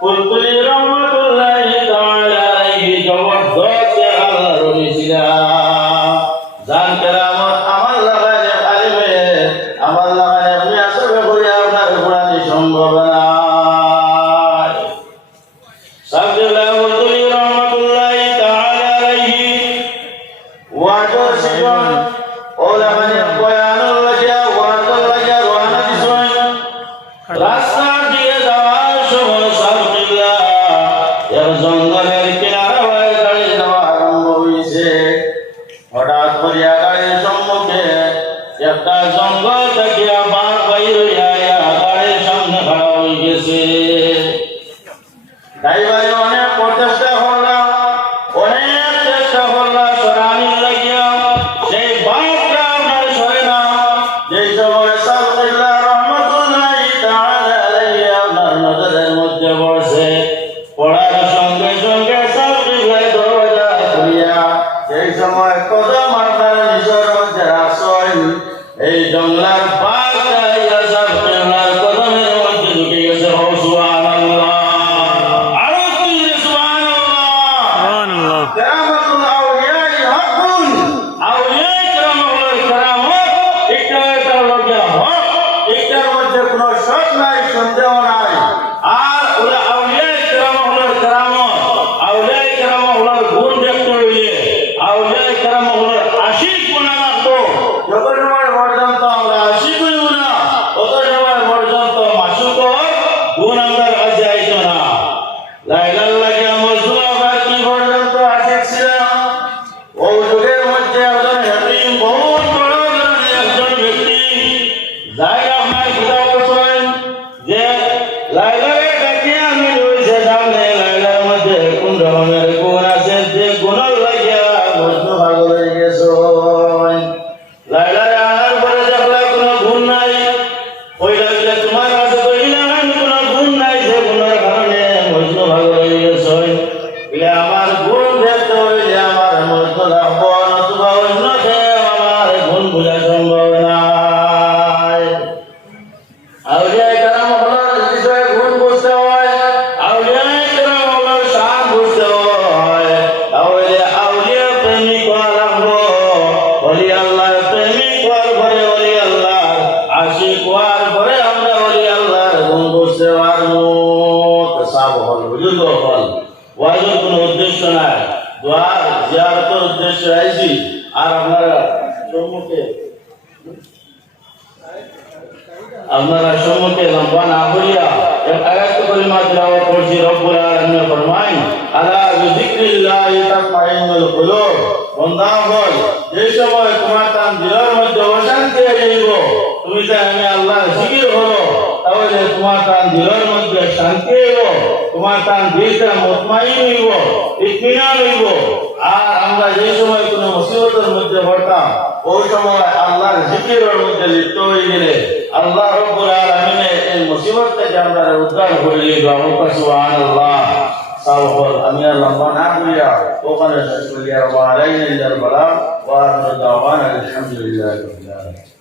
ফুলতুলি রহমতুল্লাহি তাআলা আলাইহি জবরদস্ত আল্লাহ রবি ছিলাম জান কেরামত আমার লাগায় আলিমে, আমার লাগায় আপনি আসবে ওলামানে হঠাৎ করিয়া গাড়ির সম্মুখে একটা জঙ্গল থেকে বাঘ বাইর হইয়া আইয়া গাড়ির সামনে খাড়া হয়ে গেছে ড্রাইভারে অনেক এটার মধ্যে কোনো শখ নাই সন্দেহ নাই। বলে আমার গুণ দেখতে হইলে আমার মজনু রাখব নতুবা অন্য কেউ আমার গুণ বোঝা সম্ভব নাই। আউলিয়া কেরাম হলার বিষয়ে গুণ বুঝতে হয় আউলিয়া কেরাম হলার শান বুঝতে হয়। তাহলে আউলিয়া প্রেমিক হওয়া লাগবো, অলি আল্লাহ প্রেমিক হওয়ার পরে অলি আল্লাহ আশিক হওয়ার বুঝতে পারব। ওয়াজের কোনো উদ্দেশ্য নাই। দোয়া, জিয়ারতের উদ্দেশ্য আইছি। আর আপনারা সম্মুখে আপনারা সম্মুখে লম্বা না করিয়া এক আয়াত করিমা তিলাওয়াত করছি, রব্বুল আলামিন ফরমাই আলা বিযিকরিল্লাহি তাতমাইন্নুল কুলুব। বান্দা বল যে সময় তোমার তান দিলের মধ্যে অশান্তি হয়ে যাইব, তুমি তো আমি আল্লাহর জিকির করো, তাহলে তোমার তান দিলের শান্তি হইব তোমার তান দিলটা মুতমাইন হইব, ইতমিনান হইব। আর আমরা যে সময় কোনো মুসিবতের মধ্যে পড়তাম, ওই সময় আল্লাহর জিকিরের মধ্যে লিপ্ত হয়ে গেলে, আল্লাহ রব্বুল আলামিনের এই মুসিবত থেকে আমরা উদ্ধার করে নিব আমরা সুবহানাল্লাহ। আল্লাহ না করিয়া ওখানে শেষ করিয়া, ওয়া আলাইনা ইল্লাল বালাগ ওয়া আখিরু দাওয়ানা আলহামদুলিল্লাহি রাব্বিল আলামিন।